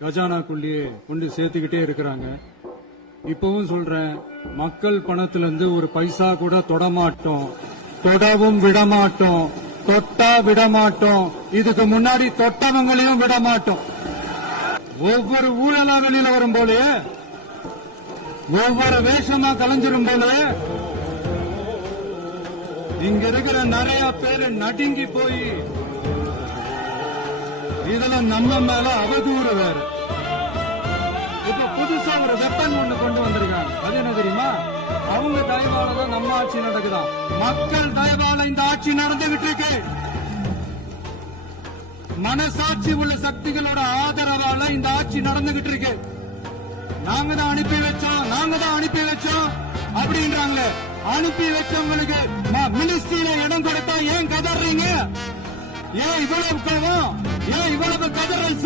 கஜானாக்குள்ளேயே கொண்டு சேர்த்துக்கிட்டே இருக்கிறாங்க. இப்பவும் சொல்றேன், மக்கள் பணத்துல இருந்து ஒரு பைசா கூட தொடமாட்டோம், தொடவும் விடமாட்டோம், தொட்டா விடமாட்டோம். இதுக்கு முன்னாடி தொட்டவங்களையும் விடமாட்டோம். ஒவ்வொரு ஊழலா வெளியில வரும் போல, ஒவ்வொரு வேஷமா கலைஞ்சிரும் போல, இங்க இருக்கிற நிறைய பேரு நடுங்கி போய் இதுல நம்ம மேல அவதூறு வேற. இப்ப புதுசா ஒரு வெப்பன் ஒண்ணு கொண்டு வந்திருக்காங்க. அது என்ன தெரியுமா? அவங்க தயவால தான் நம்ம ஆட்சி நடக்குதான். மக்கள் தயவால இந்த ஆட்சி நடந்துகிட்டு இருக்கு. மனசாட்சி உள்ள சக்திகளோட ஆதரவால இந்த ஆட்சி நடந்துகிட்டு இருக்கு. நாங்க தான் அனுப்பி வச்சோம், நாங்க தான் அனுப்பி வச்சோம் அப்படின்றாங்க. அனுப்பி வச்சவங்களுக்கு மினிஸ்ட்ரியில இடம் கொடுத்தா ஏன் கதறீங்க? ஏன் இவ்வளவு கோவம்? ஏன் இவ்வளவு கதறல்?